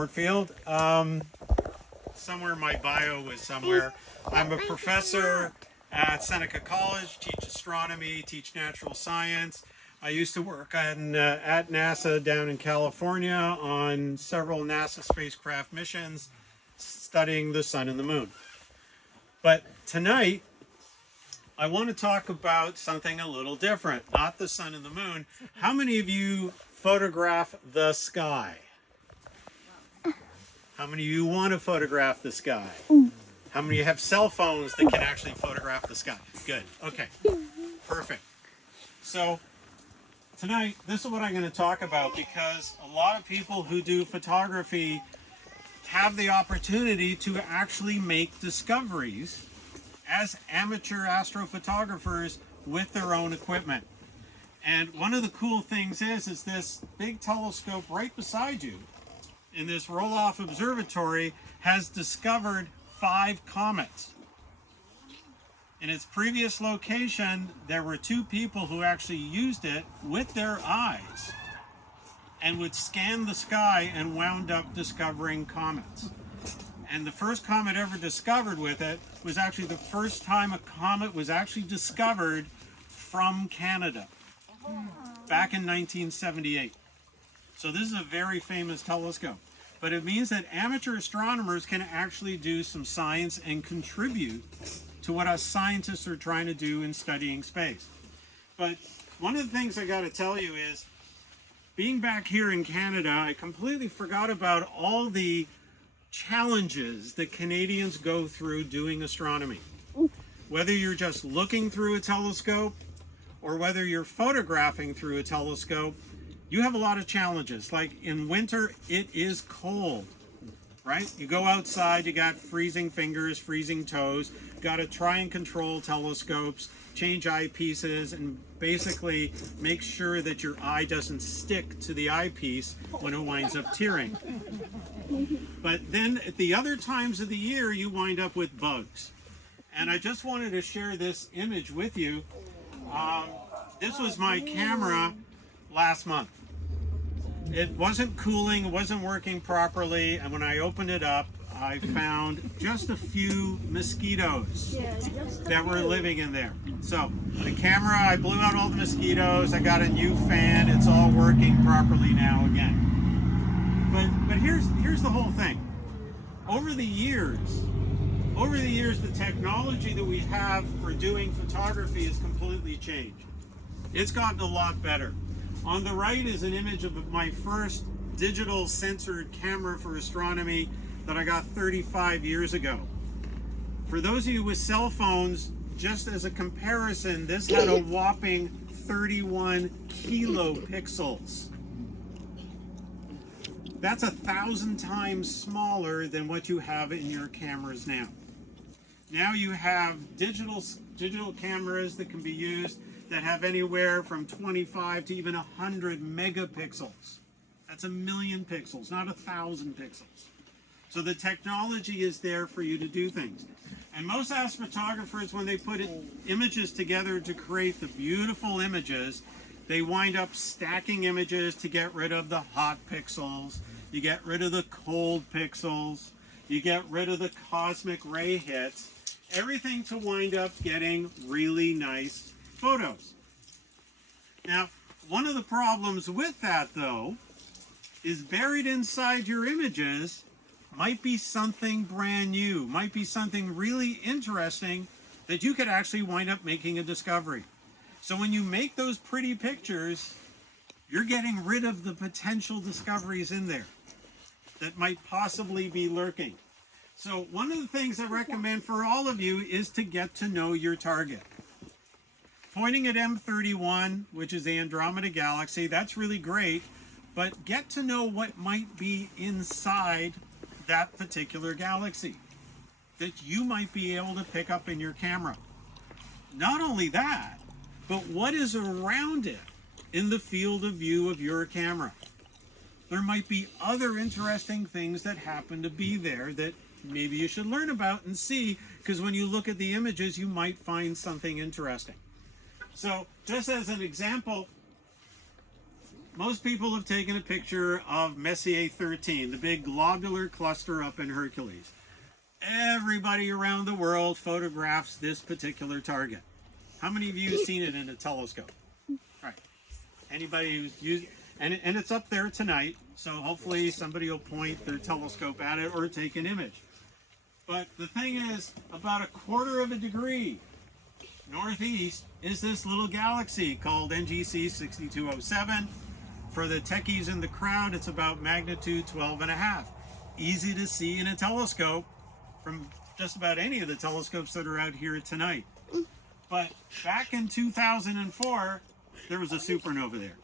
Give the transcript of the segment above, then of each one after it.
Portfield. Somewhere my bio was somewhere. I'm a professor at Seneca College, teach astronomy, teach natural science. I used to work at NASA down in California on several NASA spacecraft missions studying the sun and the moon. But tonight, I want to talk about something a little different, not the sun and the moon. How many of you photograph the sky? How many of you want to photograph the sky? How many of you have cell phones that can actually photograph the sky? Good. Okay. Perfect. So tonight, this is what I'm going to talk about, because a lot of people who do photography have the opportunity to actually make discoveries as amateur astrophotographers with their own equipment. And one of the cool things is this big telescope right beside you in this roll-off observatory has discovered 5 comets. In its previous location, there were 2 people who actually used it with their eyes and would scan the sky and wound up discovering comets. And the first comet ever discovered with it was actually the first time a comet was actually discovered from Canada back in 1978. So this is a very famous telescope. But it means that amateur astronomers can actually do some science and contribute to what us scientists are trying to do in studying space. But one of the things I got to tell you is, being back here in Canada, I completely forgot about all the challenges that Canadians go through doing astronomy. Whether you're just looking through a telescope or whether you're photographing through a telescope, you have a lot of challenges. Like in winter, it is cold, right? You go outside, you got freezing fingers, freezing toes, got to try and control telescopes, change eyepieces, and basically make sure that your eye doesn't stick to the eyepiece when it winds up tearing. But then at the other times of the year, you wind up with bugs. And I just wanted to share this image with you. This was my camera last month. It wasn't cooling, it wasn't working properly, and when I opened it up, I found just a few mosquitoes that were living in there. So the camera, I blew out all the mosquitoes, I got a new fan, it's all working properly now again. But here's the whole thing. Over the years, the technology that we have for doing photography has completely changed. It's gotten a lot better. On the right is an image of my first digital censored camera for astronomy that I got 35 years ago. For those of you with cell phones, just as a comparison, this had a whopping 31 kilopixels. That's 1,000 times smaller than what you have in your cameras now. Now you have digital cameras that can be used that have anywhere from 25 to even 100 megapixels. That's 1,000,000 pixels, not 1,000 pixels. So the technology is there for you to do things. And most astrophotographers, when they put images together to create the beautiful images, they wind up stacking images to get rid of the hot pixels, you get rid of the cold pixels, you get rid of the cosmic ray hits, everything to wind up getting really nice photos. Now, one of the problems with that, though, is buried inside your images might be something brand new, might be something really interesting that you could actually wind up making a discovery. So when you make those pretty pictures, you're getting rid of the potential discoveries in there that might possibly be lurking. So one of the things I recommend for all of you is to get to know your target. Pointing at M31, which is the Andromeda Galaxy, that's really great, but get to know what might be inside that particular galaxy that you might be able to pick up in your camera. Not only that, but what is around it in the field of view of your camera. There might be other interesting things that happen to be there that maybe you should learn about and see, because when you look at the images, you might find something interesting. So just as an example, most people have taken a picture of Messier 13, the big globular cluster up in Hercules. Everybody around the world photographs this particular target. How many of you have seen it in a telescope? All right. Anybody who's used, and it's up there tonight, so hopefully somebody will point their telescope at it or take an image. But the thing is, about 1/4 of a degree northeast is this little galaxy called NGC 6207. For the techies in the crowd, it's about magnitude 12.5. Easy to see in a telescope from just about any of the telescopes that are out here tonight. But back in 2004, there was a supernova there.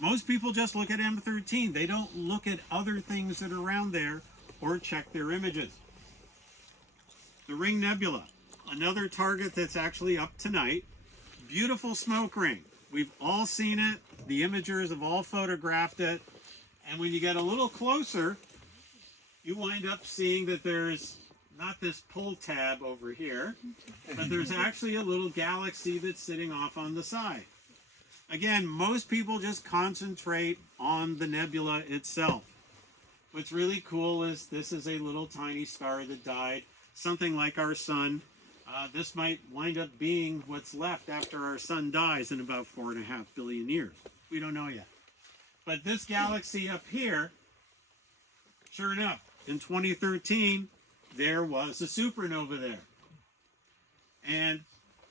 Most people just look at M13. They don't look at other things that are around there or check their images. The Ring Nebula, another target that's actually up tonight. Beautiful smoke ring. We've all seen it. The imagers have all photographed it. And when you get a little closer, you wind up seeing that there's not this pull tab over here, but there's actually a little galaxy that's sitting off on the side. Again, most people just concentrate on the nebula itself. What's really cool is this is a little tiny star that died, something like our sun. This might wind up being what's left after our sun dies in about 4.5 billion years. We don't know yet. But this galaxy up here, sure enough, in 2013, there was a supernova there. And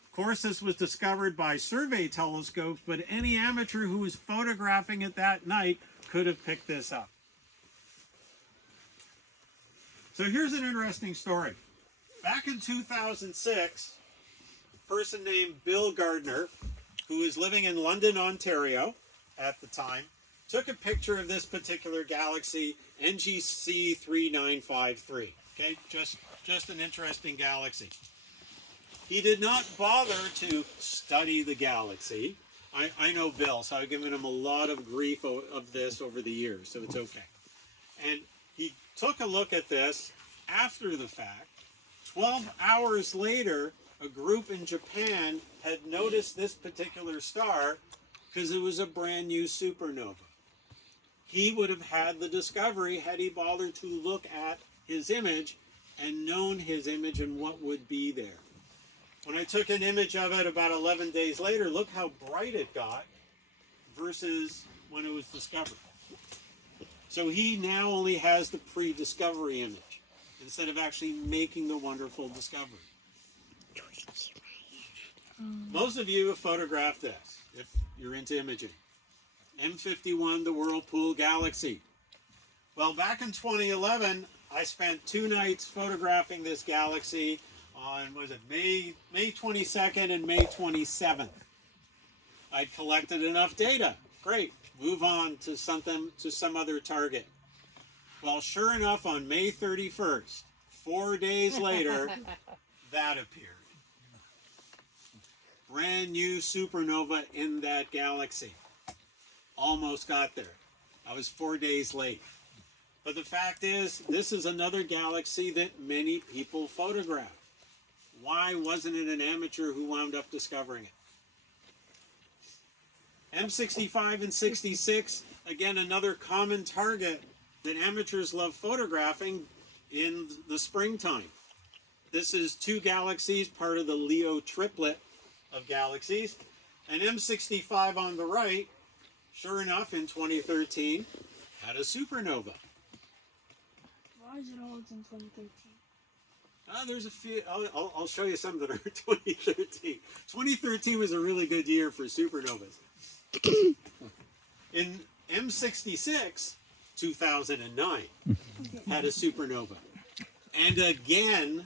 of course, this was discovered by survey telescopes, but any amateur who was photographing it that night could have picked this up. So here's an interesting story. Back in 2006, a person named Bill Gardner, who was living in London, Ontario at the time, took a picture of this particular galaxy, NGC 3953. Okay, just an interesting galaxy. He did not bother to study the galaxy. I know Bill, so I've given him a lot of grief of this over the years, so it's okay. And he took a look at this after the fact. 12 hours later, a group in Japan had noticed this particular star because it was a brand new supernova. He would have had the discovery had he bothered to look at his image and known his image and what would be there. When I took an image of it about 11 days later, look how bright it got versus when it was discovered. So he now only has the pre-discovery image instead of actually making the wonderful discovery. Most of you have photographed this, if you're into imaging. M51, the Whirlpool Galaxy. Well, back in 2011, I spent 2 nights photographing this galaxy on, was it May 22nd and May 27th. I'd collected enough data. Great. Move on to some other target. Well, sure enough, on May 31st, 4 days later, that appeared. Brand new supernova in that galaxy. Almost got there. I was 4 days late. But the fact is, this is another galaxy that many people photograph. Why wasn't it an amateur who wound up discovering it? M65 and 66, again, another common target that amateurs love photographing in the springtime. This is 2 galaxies, part of the Leo triplet of galaxies. And M65 on the right, sure enough, in 2013, had a supernova. Why is it always in 2013? There's a few. I'll show you some that are 2013. 2013 was a really good year for supernovas. In M66, 2009 had a supernova, and again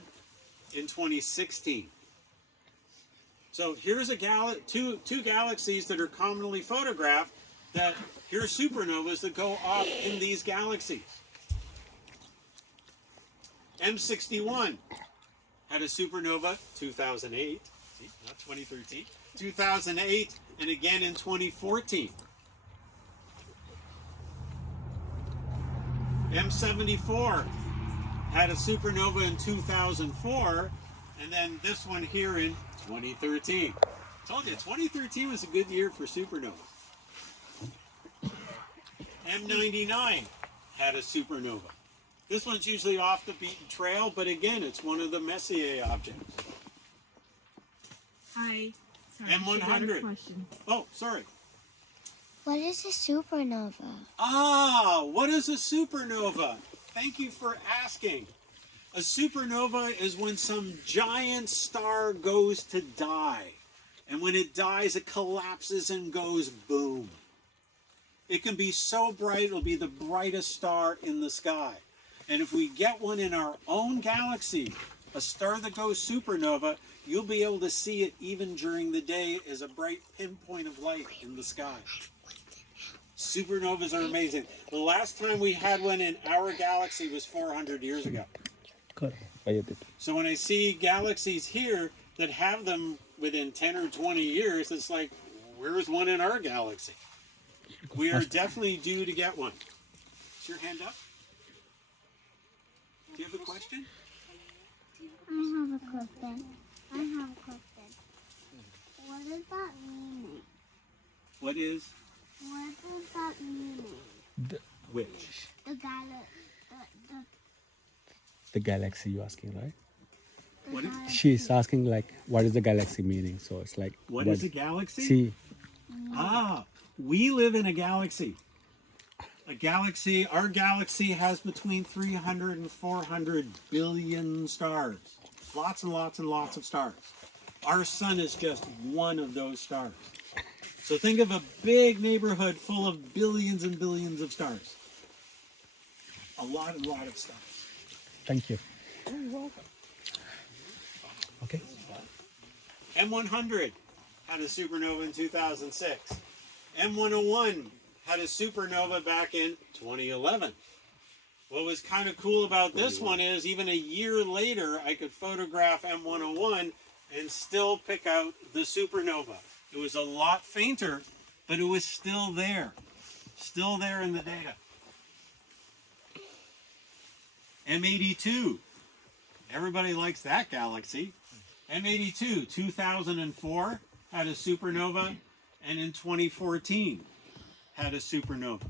in 2016. So here's a two galaxies that are commonly photographed. That here are supernovas that go off in these galaxies. M61 had a supernova 2008, see, not 2013, 2008, and again in 2014. M74 had a supernova in 2004, and then this one here in 2013. I told you, 2013 was a good year for supernovas. M99 had a supernova. This one's usually off the beaten trail, but again, it's one of the Messier objects. Hi. Sorry, M100. Question. Oh, sorry. What is a supernova? Ah, what is a supernova? Thank you for asking. A supernova is when some giant star goes to die. And when it dies, it collapses and goes boom. It can be so bright, it'll be the brightest star in the sky. And if we get one in our own galaxy, a star that goes supernova, you'll be able to see it even during the day as a bright pinpoint of light in the sky. Supernovas are amazing. The last time we had one in our galaxy was 400 years ago. So when I see galaxies here that have them within 10 or 20 years, it's like, where's one in our galaxy? We are definitely due to get one. Is your hand up? Do you have a question? I have a question. What does that mean? What is? What does that mean? Which? The galaxy you're asking, right? What is, She's asking like, what is the galaxy meaning? So it's like, what is a galaxy? See, Ah, we live in a galaxy. Our galaxy has between 300 and 400 billion stars. Lots and lots and lots of stars. Our sun is just one of those stars. So think of a big neighborhood full of billions and billions of stars. A lot of stars. thank you. Okay. M100 had a supernova in 2006. M101 had a supernova back in 2011. What was kind of cool about this one is even a year later, I could photograph M101 and still pick out the supernova. It was a lot fainter, but it was still there in the data. M82, everybody likes that galaxy. M82, 2004 had a supernova, and in 2014 had a supernova.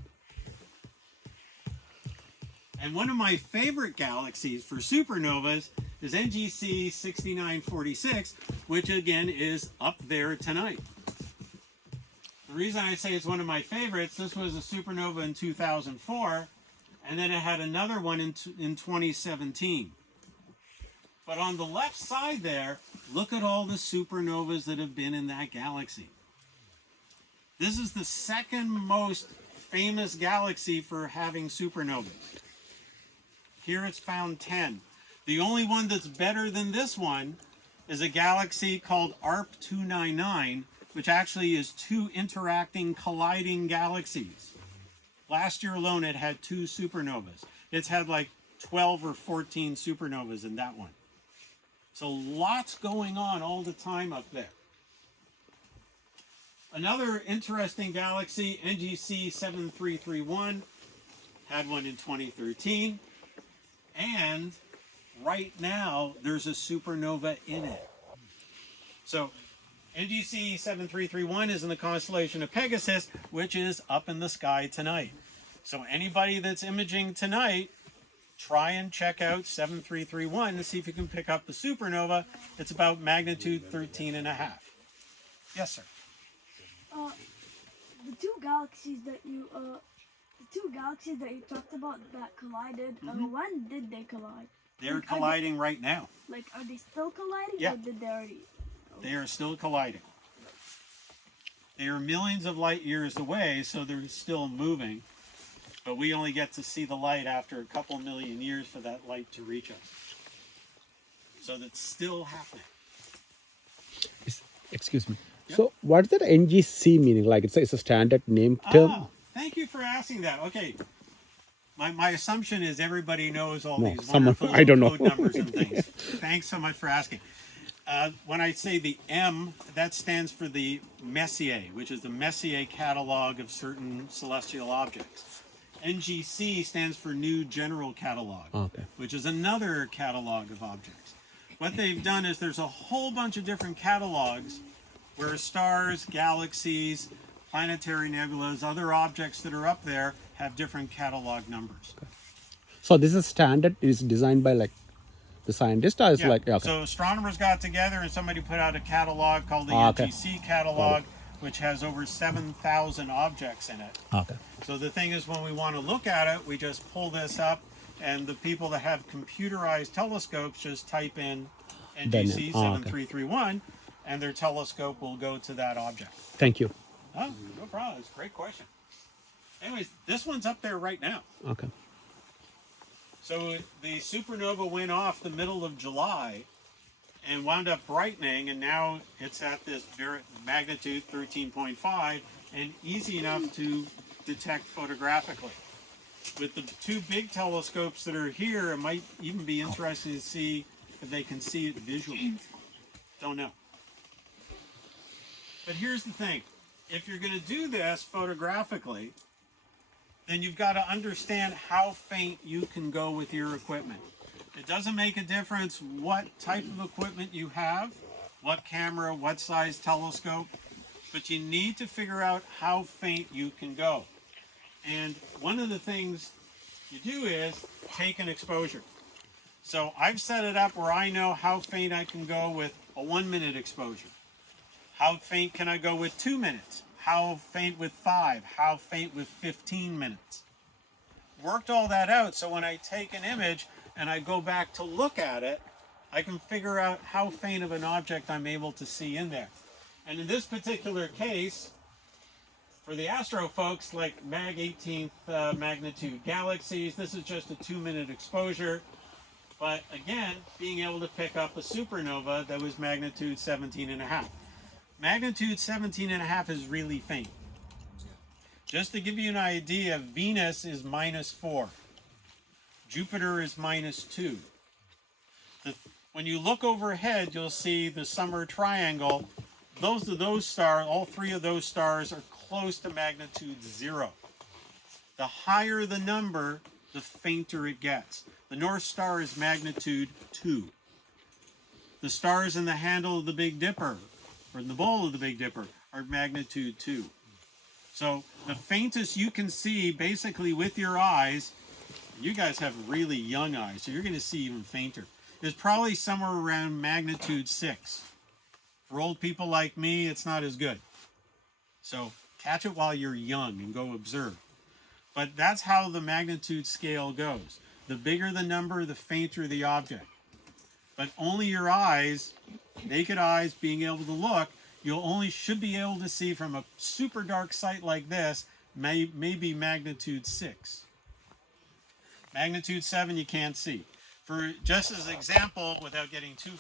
And one of my favorite galaxies for supernovas is NGC 6946, which again is up there tonight. The reason I say it's one of my favorites, this was a supernova in 2004, and then it had another one in 2017. But on the left side there, look at all the supernovas that have been in that galaxy. This is the second most famous galaxy for having supernovas. Here it's found 10. The only one that's better than this one is a galaxy called ARP 299, which actually is two interacting, colliding galaxies. Last year alone, it had 2 supernovas. It's had like 12 or 14 supernovas in that one. So lots going on all the time up there. Another interesting galaxy, NGC 7331, had one in 2013. And right now, there's a supernova in it. So NGC 7331 is in the constellation of Pegasus, which is up in the sky tonight. So anybody that's imaging tonight, try and check out 7331 and see if you can pick up the supernova. It's about magnitude 13.5. Yes, sir. The two galaxies that you talked about that collided. When did they collide? They're colliding right now. Like, are they still colliding? Yeah. Or did they already? They are still colliding. They are millions of light years away, so they're still moving. But we only get to see the light after a couple million years for that light to reach us. So that's still happening. Excuse me. So what is that NGC meaning? Like it's a standard name term? Oh, thank you for asking that. Okay. My assumption is everybody knows all No, these someone- wonderful I don't know. code numbers and things. Thanks so much for asking. When I say the M, that stands for the Messier, which is the Messier catalog of certain celestial objects. NGC stands for New General Catalog, Okay. which is another catalog of objects. What they've done is there's a whole bunch of different catalogs where stars, galaxies, planetary nebulas, other objects that are up there have different catalog numbers. So this is standard. Is designed by like the scientist, or is Yeah. like okay. So astronomers got together and somebody put out a catalog called the Okay. NGC catalog, which has over 7,000 objects in it. Okay. So the thing is, when we want to look at it, we just pull this up, and the people that have computerized telescopes just type in NGC 7331, and their telescope will go to that object. Thank you. Oh, no problem. It's a great question. Anyways, this one's up there right now. Okay. So the supernova went off the middle of July and wound up brightening, and now it's at this magnitude 13.5 and easy enough to detect photographically. With the two big telescopes that are here, it might even be interesting to see if they can see it visually. Don't know. But here's the thing. If you're going to do this photographically, then you've got to understand how faint you can go with your equipment. It doesn't make a difference what type of equipment you have, what camera, what size telescope, but you need to figure out how faint you can go. And one of the things you do is take an exposure. So I've set it up where I know how faint I can go with a 1 minute exposure. How faint can I go with 2 minutes? How faint with 5? How faint with 15 minutes? Worked all that out so when I take an image and I go back to look at it, I can figure out how faint of an object I'm able to see in there. And in this particular case, for the astro folks like mag 18th magnitude galaxies, this is just a 2 minute exposure. But again, being able to pick up a supernova that was magnitude 17.5. Magnitude 17.5 is really faint. Just to give you an idea, Venus is -4. Jupiter is -2. When you look overhead, you'll see the summer triangle. Those stars, all three of those stars are close to magnitude 0. The higher the number, the fainter it gets. The North Star is magnitude 2. The stars in the handle of the Big Dipper, or in the bowl of the Big Dipper, are magnitude 2. So the faintest you can see basically with your eyes, you guys have really young eyes, so you're going to see even fainter, is probably somewhere around magnitude 6. For old people like me, it's not as good. So catch it while you're young and go observe. But that's how the magnitude scale goes. The bigger the number, the fainter the object. But only your eyes, naked eyes, being able to look, should be able to see from a super dark site like this, maybe magnitude 6. Magnitude 7 you can't see. For just as an example, without getting too